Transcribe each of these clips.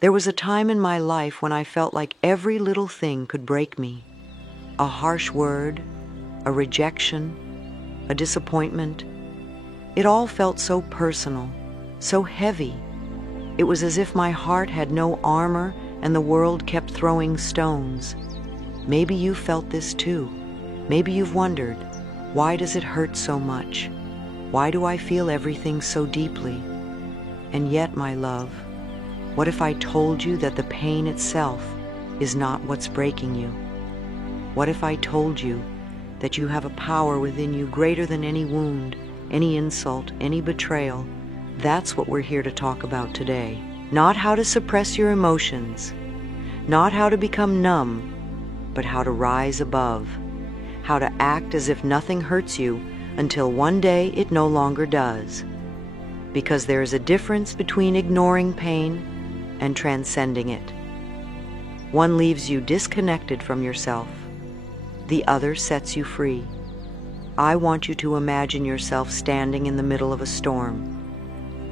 There was a time in my life when I felt like every little thing could break me. A harsh word, a rejection, a disappointment. It all felt so personal, so heavy. It was as if my heart had no armor and the world kept throwing stones. Maybe you felt this too. Maybe you've wondered, why does it hurt so much? Why do I feel everything so deeply? And yet, my love, what if I told you that the pain itself is not what's breaking you? What if I told you that you have a power within you greater than any wound, any insult, any betrayal? That's what we're here to talk about today. Not how to suppress your emotions, not how to become numb, but how to rise above, how to act as if nothing hurts you until one day it no longer does. Because there is a difference between ignoring pain and transcending it. One leaves you disconnected from yourself. The other sets you free. I want you to imagine yourself standing in the middle of a storm.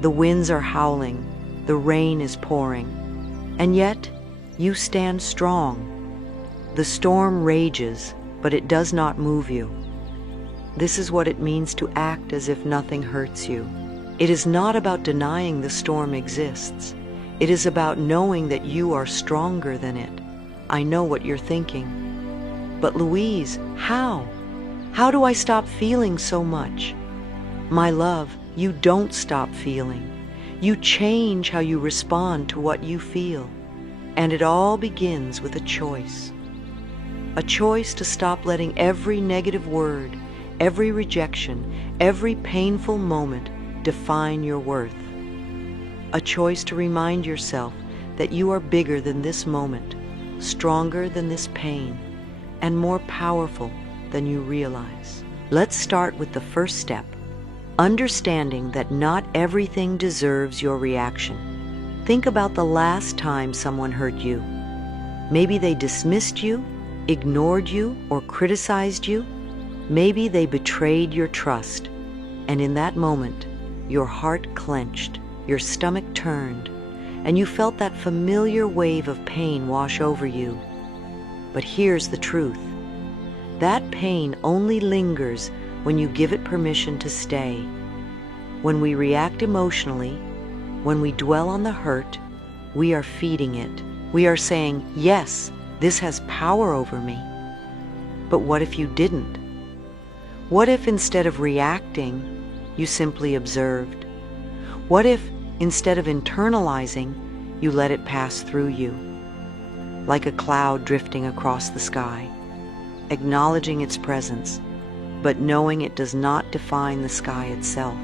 The winds are howling, the rain is pouring, and yet you stand strong. The storm rages, but it does not move you. This is what it means to act as if nothing hurts you. It is not about denying the storm exists. It is about knowing that you are stronger than it. I know what you're thinking. But Louise, how? How do I stop feeling so much? My love, you don't stop feeling. You change how you respond to what you feel. And it all begins with a choice. A choice to stop letting every negative word, every rejection, every painful moment define your worth. A choice to remind yourself that you are bigger than this moment, stronger than this pain, and more powerful than you realize. Let's start with the first step, understanding that not everything deserves your reaction. Think about the last time someone hurt you. Maybe they dismissed you, ignored you, or criticized you. Maybe they betrayed your trust, and in that moment, your heart clenched, your stomach turned, and you felt that familiar wave of pain wash over you. But here's the truth. That pain only lingers when you give it permission to stay. When we react emotionally, when we dwell on the hurt, we are feeding it. We are saying, yes, this has power over me. But what if you didn't? What if instead of reacting, you simply observed? What if instead of internalizing, you let it pass through you, like a cloud drifting across the sky, acknowledging its presence, but knowing it does not define the sky itself?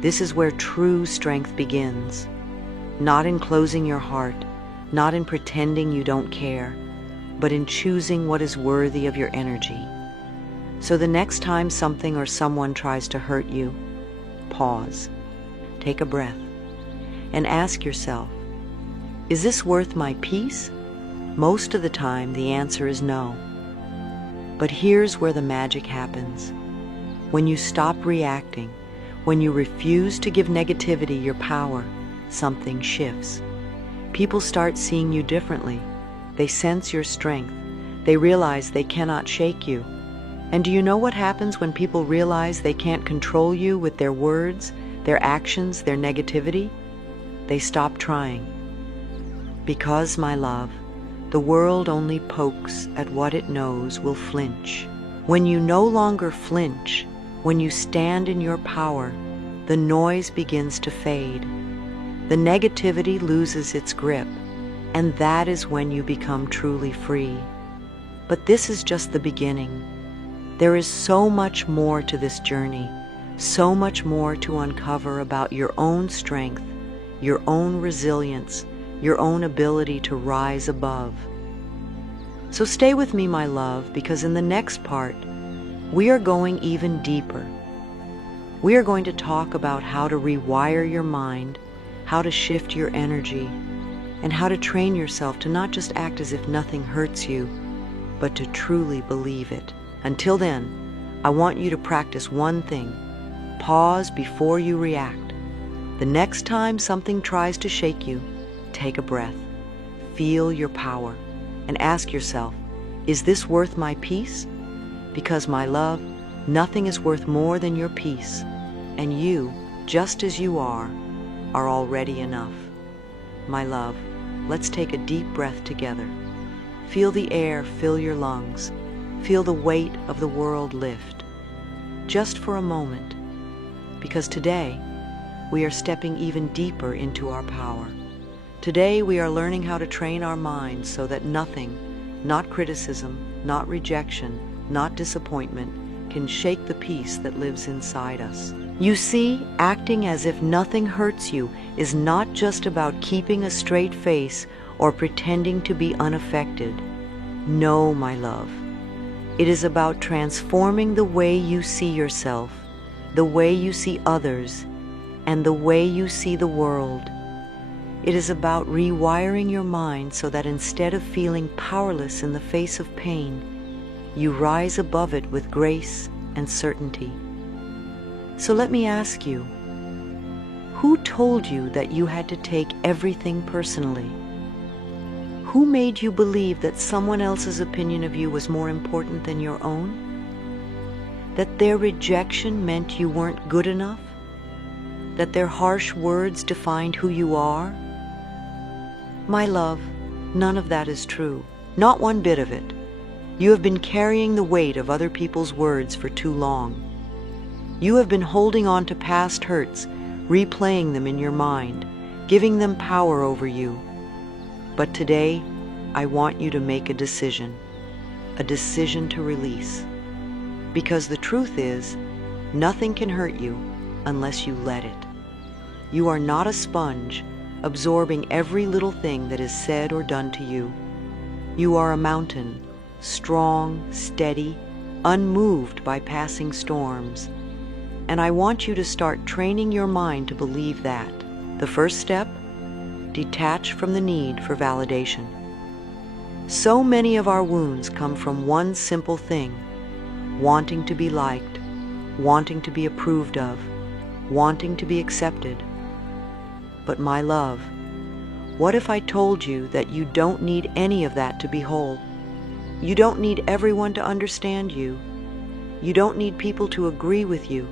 This is where true strength begins, not in closing your heart, not in pretending you don't care, but in choosing what is worthy of your energy. So the next time something or someone tries to hurt you, pause, take a breath, and ask yourself, is this worth my peace? Most of the time, the answer is no. But here's where the magic happens. When you stop reacting, when you refuse to give negativity your power, something shifts. People start seeing you differently. They sense your strength. They realize they cannot shake you. And do you know what happens when people realize they can't control you with their words, their actions, their negativity? They stop trying. Because, my love, the world only pokes at what it knows will flinch. When you no longer flinch, when you stand in your power, the noise begins to fade. The negativity loses its grip, and that is when you become truly free. But this is just the beginning. There is so much more to this journey, so much more to uncover about your own strength, your own resilience, your own ability to rise above. So stay with me, my love, because in the next part, we are going even deeper. We are going to talk about how to rewire your mind, how to shift your energy, and how to train yourself to not just act as if nothing hurts you, but to truly believe it. Until then, I want you to practice one thing. Pause before you react. The next time something tries to shake you, take a breath, feel your power, and ask yourself, is this worth my peace? Because, my love, nothing is worth more than your peace, and you, just as you are already enough. My love, let's take a deep breath together. Feel the air fill your lungs. Feel the weight of the world lift. Just for a moment, because today we are stepping even deeper into our power. Today we are learning how to train our minds so that nothing, not criticism, not rejection, not disappointment, can shake the peace that lives inside us. You see, acting as if nothing hurts you is not just about keeping a straight face or pretending to be unaffected. No, my love. It is about transforming the way you see yourself, the way you see others, and the way you see the world. It is about rewiring your mind so that instead of feeling powerless in the face of pain, you rise above it with grace and certainty. So let me ask you, who told you that you had to take everything personally? Who made you believe that someone else's opinion of you was more important than your own? That their rejection meant you weren't good enough? That their harsh words defined who you are? My love, none of that is true. Not one bit of it. You have been carrying the weight of other people's words for too long. You have been holding on to past hurts, replaying them in your mind, giving them power over you. But today, I want you to make a decision to release. Because the truth is, nothing can hurt you unless you let it. You are not a sponge, absorbing every little thing that is said or done to you. You are a mountain, strong, steady, unmoved by passing storms. And I want you to start training your mind to believe that. The first step? Detach from the need for validation. So many of our wounds come from one simple thing: wanting to be liked, wanting to be approved of, wanting to be accepted. But my love, what if I told you that you don't need any of that to be whole? You don't need everyone to understand you. You don't need people to agree with you.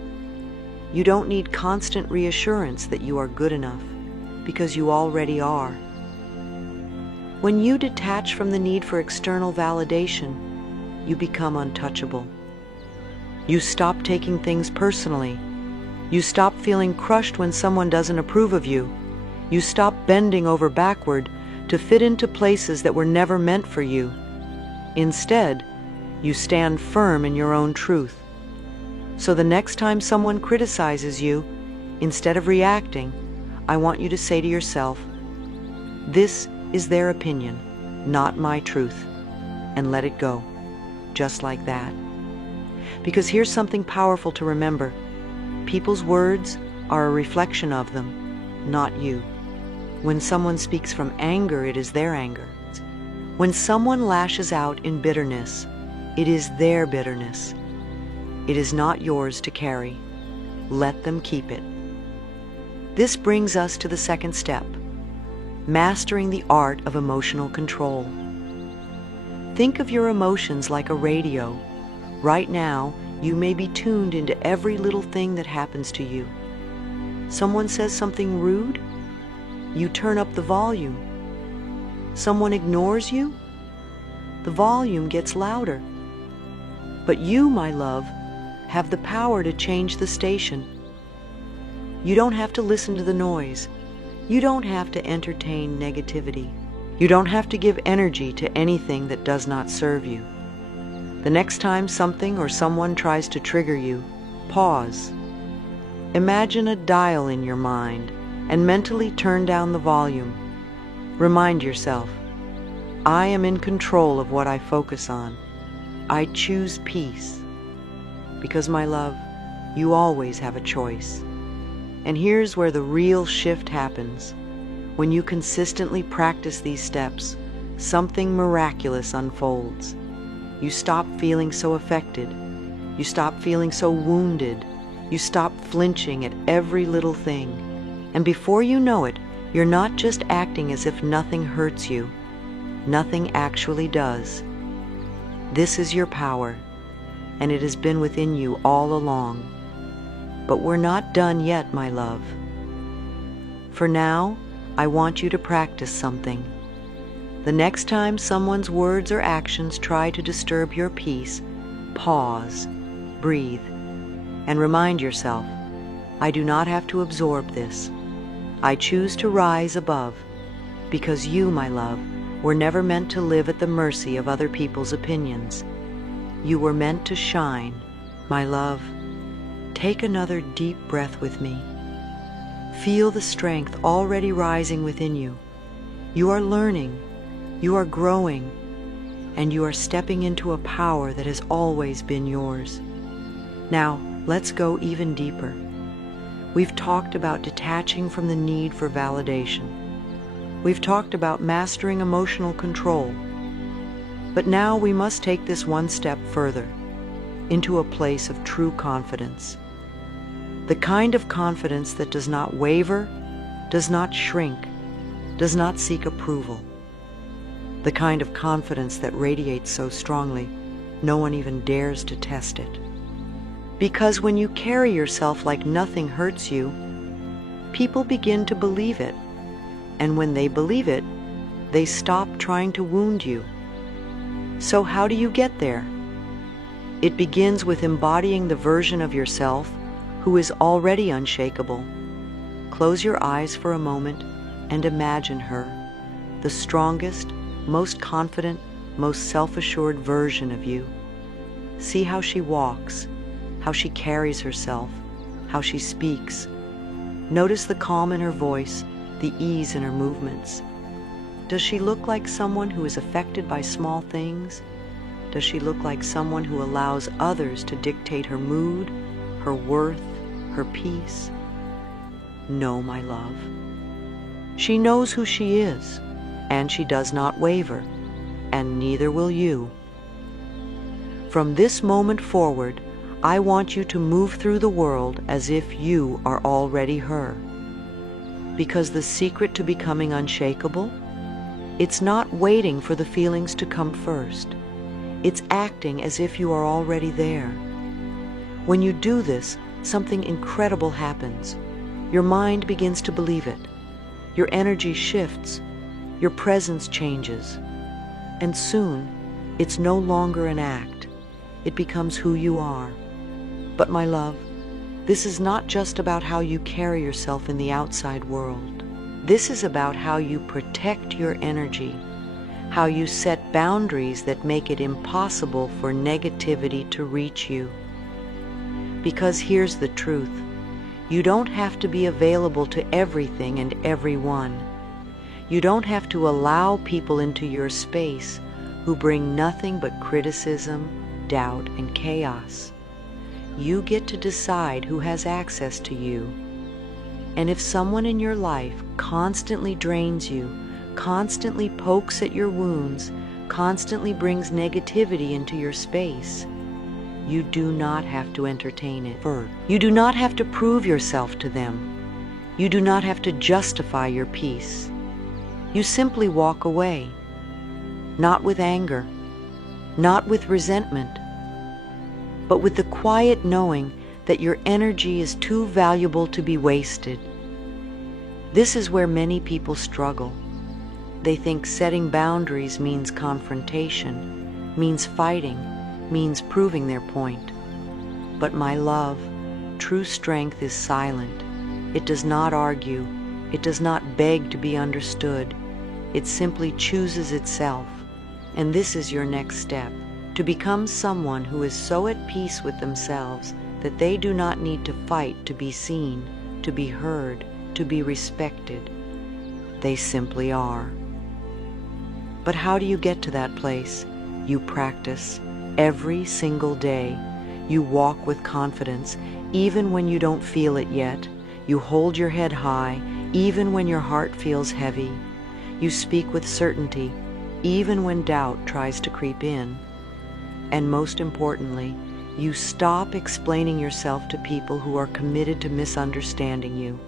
You don't need constant reassurance that you are good enough, because you already are. When you detach from the need for external validation, you become untouchable. You stop taking things personally. You stop feeling crushed when someone doesn't approve of you. You stop bending over backward to fit into places that were never meant for you. Instead, you stand firm in your own truth. So the next time someone criticizes you, instead of reacting, I want you to say to yourself, this is their opinion, not my truth, and let it go, just like that. Because here's something powerful to remember. People's words are a reflection of them, not you. When someone speaks from anger, it is their anger. When someone lashes out in bitterness, it is their bitterness. It is not yours to carry. Let them keep it. This brings us to the second step, mastering the art of emotional control. Think of your emotions like a radio. Right now, you may be tuned into every little thing that happens to you. Someone says something rude, you turn up the volume. Someone ignores you, the volume gets louder. But you, my love, have the power to change the station. You don't have to listen to the noise. You don't have to entertain negativity. You don't have to give energy to anything that does not serve you. The next time something or someone tries to trigger you, pause. Imagine a dial in your mind and mentally turn down the volume. Remind yourself, I am in control of what I focus on. I choose peace. Because, my love, you always have a choice. And here's where the real shift happens. When you consistently practice these steps, something miraculous unfolds. You stop feeling so affected. You stop feeling so wounded. You stop flinching at every little thing. And before you know it, You're not just acting as if nothing hurts you. Nothing actually does. This is your power, and it has been within you all along. But we're not done yet, my love. For now, I want you to practice something. The next time someone's words or actions try to disturb your peace, pause, breathe, and remind yourself, I do not have to absorb this. I choose to rise above, because you, my love, were never meant to live at the mercy of other people's opinions. You were meant to shine. My love, take another deep breath with me. Feel the strength already rising within you. You are learning, you are growing, and you are stepping into a power that has always been yours. Now, let's go even deeper. We've talked about detaching from the need for validation. We've talked about mastering emotional control. But now we must take this one step further, into a place of true confidence. The kind of confidence that does not waver, does not shrink, does not seek approval. The kind of confidence that radiates so strongly, no one even dares to test it. Because when you carry yourself like nothing hurts you, people begin to believe it. And when they believe it, they stop trying to wound you. So how do you get there? It begins with embodying the version of yourself who is already unshakable. Close your eyes for a moment and imagine her, the strongest, most confident, most self-assured version of you. See how she walks, how she carries herself, how she speaks. Notice the calm in her voice, the ease in her movements. Does she look like someone who is affected by small things? Does she look like someone who allows others to dictate her mood, her worth, her peace? No, my love. She knows who she is, and she does not waver, and neither will you. From this moment forward, I want you to move through the world as if you are already her. Because the secret to becoming unshakable, it's not waiting for the feelings to come first. It's acting as if you are already there. When you do this, something incredible happens. Your mind begins to believe it. Your energy shifts. Your presence changes. And soon, it's no longer an act. It becomes who you are. But my love, this is not just about how you carry yourself in the outside world. This is about how you protect your energy, how you set boundaries that make it impossible for negativity to reach you. Because here's the truth. You don't have to be available to everything and everyone. You don't have to allow people into your space who bring nothing but criticism, doubt, and chaos. You get to decide who has access to you. And if someone in your life constantly drains you, constantly pokes at your wounds, constantly brings negativity into your space, you do not have to entertain it. You do not have to prove yourself to them. You do not have to justify your peace. You simply walk away, not with anger, not with resentment, but with the quiet knowing that your energy is too valuable to be wasted. This is where many people struggle. They think setting boundaries means confrontation, means fighting, means proving their point. But my love, true strength is silent. It does not argue. It does not beg to be understood. It simply chooses itself. And this is your next step. To become someone who is so at peace with themselves that they do not need to fight to be seen, to be heard, to be respected. They simply are. But how do you get to that place? You practice every single day. You walk with confidence, even when you don't feel it yet. You hold your head high, even when your heart feels heavy. You speak with certainty, even when doubt tries to creep in. And most importantly, you stop explaining yourself to people who are committed to misunderstanding you.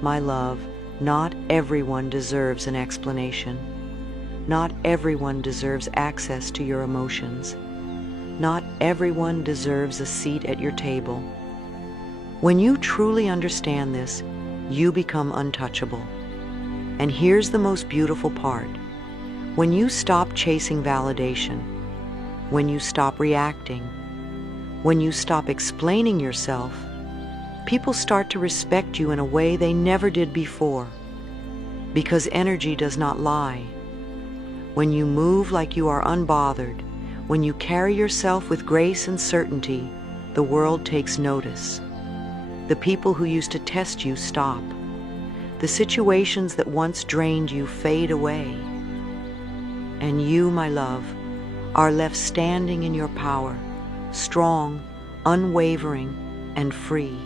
My love, Not everyone deserves an explanation. Not everyone deserves access to your emotions. Not everyone deserves a seat at your table. When you truly understand this, you become untouchable. And here's the most beautiful part. When you stop chasing validation, when you stop reacting, when you stop explaining yourself, people start to respect you in a way they never did before. Because energy does not lie. When you move like you are unbothered, when you carry yourself with grace and certainty, the world takes notice. The people who used to test you stop. The situations that once drained you fade away. And you, my love, are left standing in your power, strong, unwavering, and free.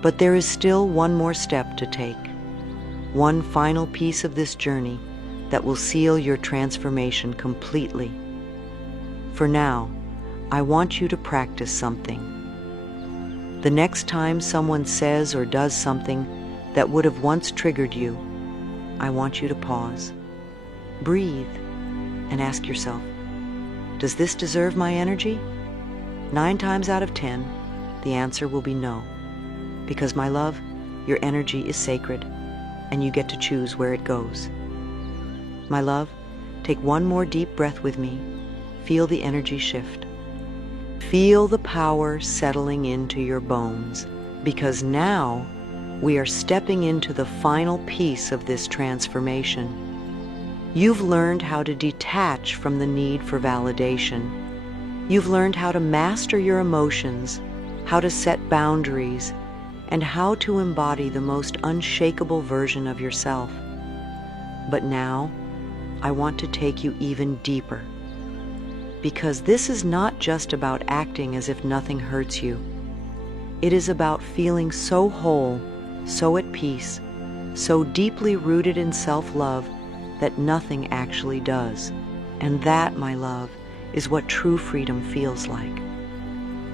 But there is still one more step to take, one final piece of this journey that will seal your transformation completely. For now, I want you to practice something. The next time someone says or does something that would have once triggered you, I want you to pause, breathe, and ask yourself, does this deserve my energy? 9 times out of 10, the answer will be no. Because, my love, your energy is sacred, and you get to choose where it goes. My love, take one more deep breath with me. Feel the energy shift. Feel the power settling into your bones, because now we are stepping into the final piece of this transformation. You've learned how to detach from the need for validation. You've learned how to master your emotions, how to set boundaries, and how to embody the most unshakable version of yourself. But now, I want to take you even deeper. Because this is not just about acting as if nothing hurts you. It is about feeling so whole, so at peace, so deeply rooted in self-love that nothing actually does. And that, my love, is what true freedom feels like.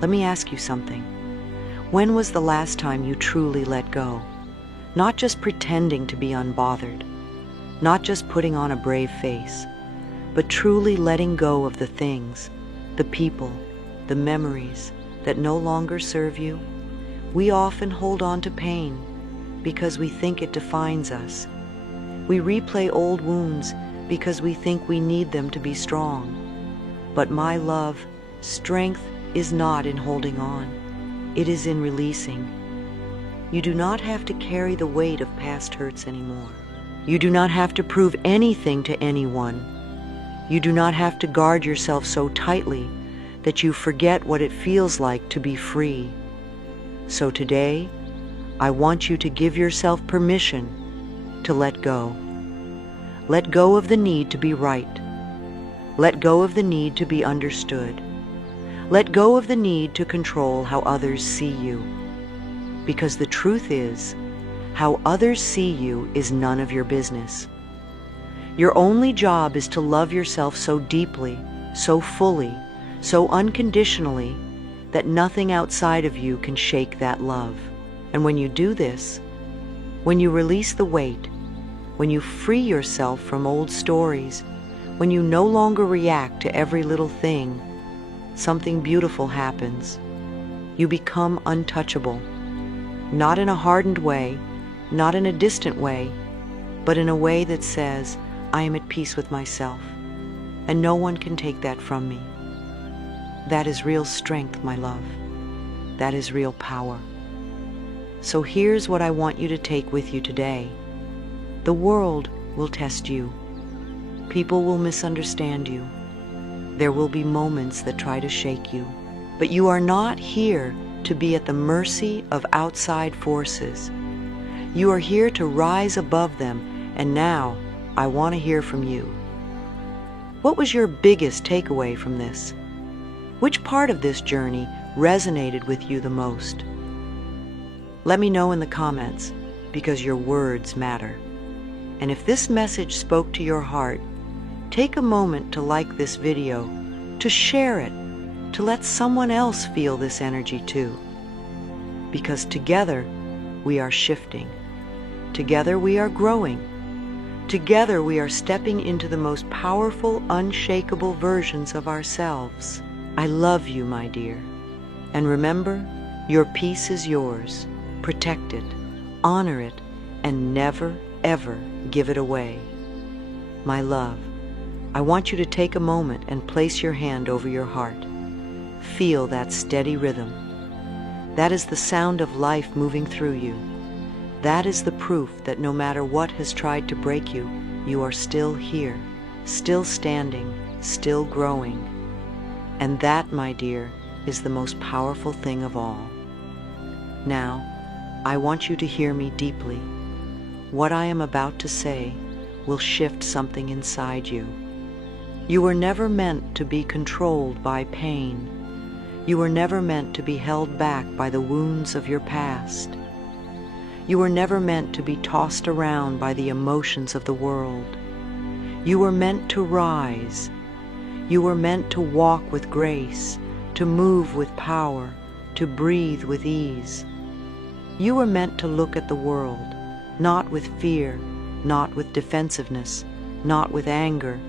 Let me ask you something. When was the last time you truly let go? Not just pretending to be unbothered, not just putting on a brave face, but truly letting go of the things, the people, the memories that no longer serve you. We often hold on to pain because we think it defines us. We replay old wounds because we think we need them to be strong. But my love, strength is not in holding on. It is in releasing. You do not have to carry the weight of past hurts anymore. You do not have to prove anything to anyone. You do not have to guard yourself so tightly that you forget what it feels like to be free. So today, I want you to give yourself permission to let go. Let go of the need to be right. Let go of the need to be understood. Let go of the need to control how others see you. Because the truth is, how others see you is none of your business. Your only job is to love yourself so deeply, so fully, so unconditionally, that nothing outside of you can shake that love. And when you do this, when you release the weight, when you free yourself from old stories, when you no longer react to every little thing, something beautiful happens. You become untouchable, not in a hardened way, not in a distant way, but in a way that says, I am at peace with myself, and no one can take that from me. That is real strength, my love. That is real power. So here's what I want you to take with you today. The world will test you. People will misunderstand you. There will be moments that try to shake you. But you are not here to be at the mercy of outside forces. You are here to rise above them, and now I want to hear from you. What was your biggest takeaway from this? Which part of this journey resonated with you the most? Let me know in the comments, because your words matter. And if this message spoke to your heart, take a moment to like this video, to share it, to let someone else feel this energy too. Because together, we are shifting. Together we are growing. Together we are stepping into the most powerful, unshakable versions of ourselves. I love you, my dear. And remember, your peace is yours. Protect it, honor it, and never, ever give it away. My love, I want you to take a moment and place your hand over your heart. Feel that steady rhythm. That is the sound of life moving through you. That is the proof that no matter what has tried to break you, you are still here, still standing, still growing. And that, my dear, is the most powerful thing of all. Now, I want you to hear me deeply. What I am about to say will shift something inside you. You were never meant to be controlled by pain. You were never meant to be held back by the wounds of your past. You were never meant to be tossed around by the emotions of the world. You were meant to rise. You were meant to walk with grace, to move with power, to breathe with ease. You were meant to look at the world, not with fear, not with defensiveness, not with anger,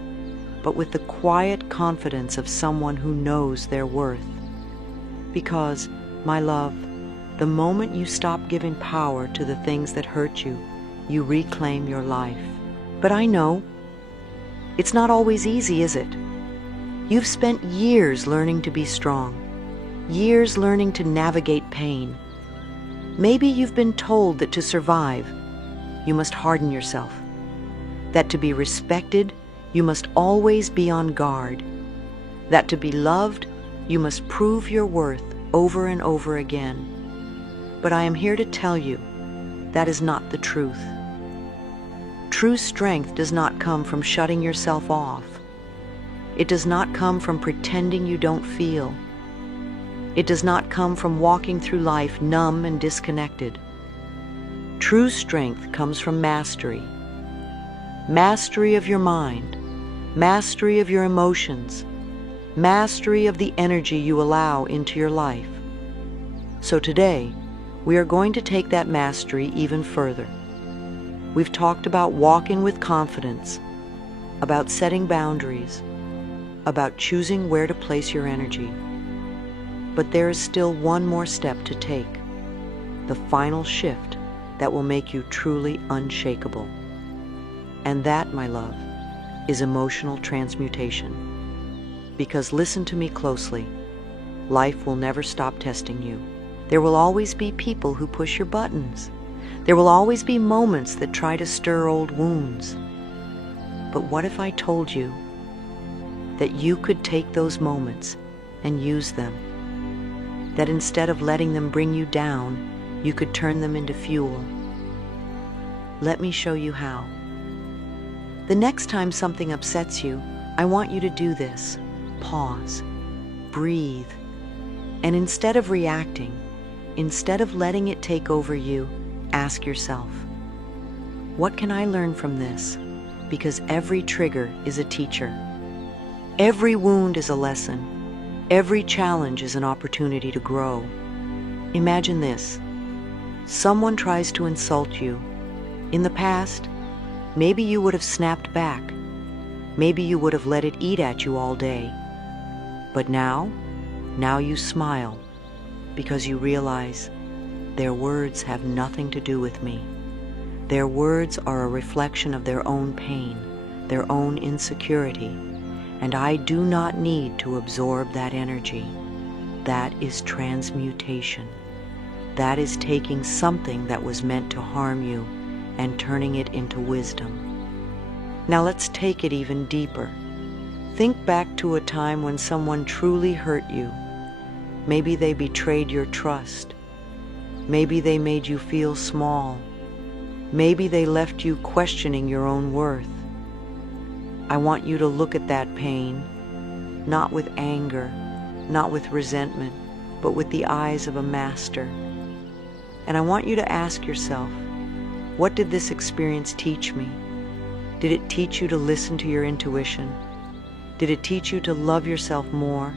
but with the quiet confidence of someone who knows their worth. Because, my love, the moment you stop giving power to the things that hurt you, you reclaim your life. But I know, it's not always easy, is it? You've spent years learning to be strong, years learning to navigate pain. Maybe you've been told that to survive, you must harden yourself, that to be respected, you must always be on guard, that to be loved, you must prove your worth over and over again. But I am here to tell you, that is not the truth. True strength does not come from shutting yourself off. It does not come from pretending you don't feel. It does not come from walking through life numb and disconnected. True strength comes from mastery. Mastery of your mind, mastery of your emotions, mastery of the energy you allow into your life. So today, we are going to take that mastery even further. We've talked about walking with confidence, about setting boundaries, about choosing where to place your energy. But there is still one more step to take, the final shift that will make you truly unshakable. And that, my love, is emotional transmutation. Because listen to me closely, life will never stop testing you. There will always be people who push your buttons. There will always be moments that try to stir old wounds. But what if I told you that you could take those moments and use them? That instead of letting them bring you down, you could turn them into fuel. Let me show you how. The next time something upsets you, I want you to do this. Pause, breathe, and instead of reacting, instead of letting it take over you, ask yourself, what can I learn from this? Because every trigger is a teacher. Every wound is a lesson. Every challenge is an opportunity to grow. Imagine this. Someone tries to insult you. In the past, maybe you would have snapped back. Maybe you would have let it eat at you all day. But now you smile because you realize their words have nothing to do with me. Their words are a reflection of their own pain, their own insecurity, and I do not need to absorb that energy. That is transmutation. That is taking something that was meant to harm you and turning it into wisdom. Now let's take it even deeper. Think back to a time when someone truly hurt you. Maybe they betrayed your trust. Maybe they made you feel small. Maybe they left you questioning your own worth. I want you to look at that pain, not with anger, not with resentment, but with the eyes of a master. And I want you to ask yourself, what did this experience teach me? Did it teach you to listen to your intuition? Did it teach you to love yourself more?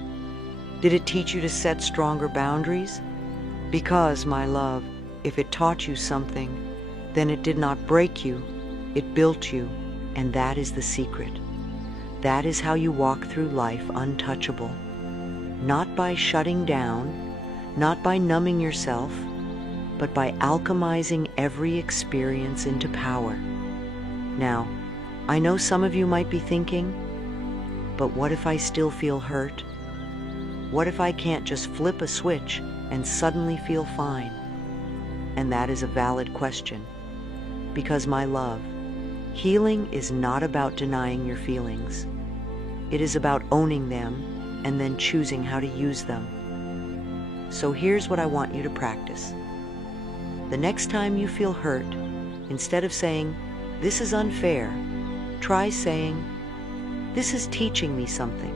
Did it teach you to set stronger boundaries? Because, my love, if it taught you something, then it did not break you, it built you, and that is the secret. That is how you walk through life untouchable. Not by shutting down, not by numbing yourself, but by alchemizing every experience into power. Now, I know some of you might be thinking, but what if I still feel hurt? What if I can't just flip a switch and suddenly feel fine? And that is a valid question. Because, my love, healing is not about denying your feelings. It is about owning them and then choosing how to use them. So here's what I want you to practice. The next time you feel hurt, instead of saying, "This is unfair," try saying, "This is teaching me something."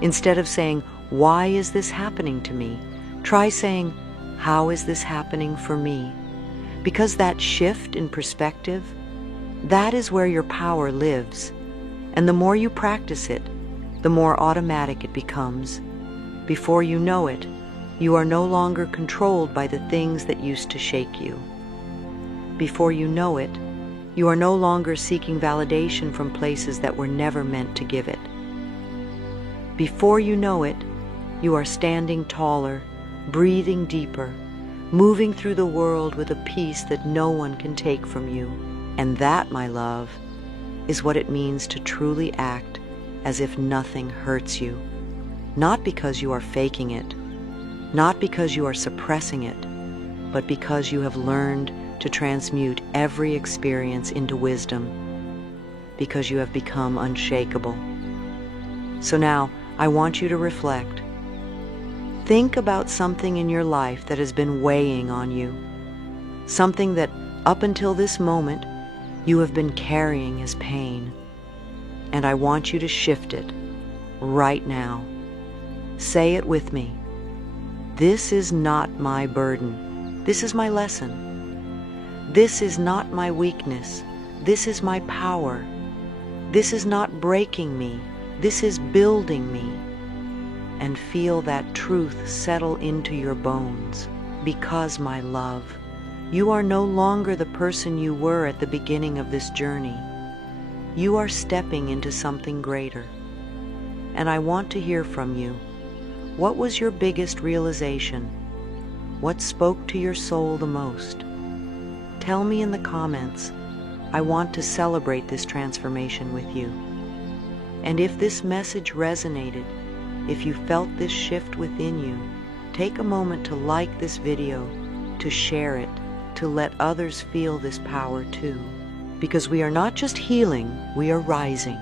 Instead of saying, "Why is this happening to me?" try saying, "How is this happening for me?" Because that shift in perspective, that is where your power lives. And the more you practice it, the more automatic it becomes. Before you know it, you are no longer controlled by the things that used to shake you. Before you know it, you are no longer seeking validation from places that were never meant to give it. Before you know it, you are standing taller, breathing deeper, moving through the world with a peace that no one can take from you. And that, my love, is what it means to truly act as if nothing hurts you. Not because you are faking it, not because you are suppressing it, but because you have learned to transmute every experience into wisdom, because you have become unshakable. So now, I want you to reflect. Think about something in your life that has been weighing on you, something that, up until this moment, you have been carrying as pain. And I want you to shift it right now. Say it with me. This is not my burden. This is my lesson. This is not my weakness. This is my power. This is not breaking me. This is building me. And feel that truth settle into your bones. Because, my love, you are no longer the person you were at the beginning of this journey. You are stepping into something greater. And I want to hear from you. What was your biggest realization? What spoke to your soul the most? Tell me in the comments. I want to celebrate this transformation with you. And if this message resonated, if you felt this shift within you, take a moment to like this video, to share it, to let others feel this power too. Because we are not just healing, we are rising.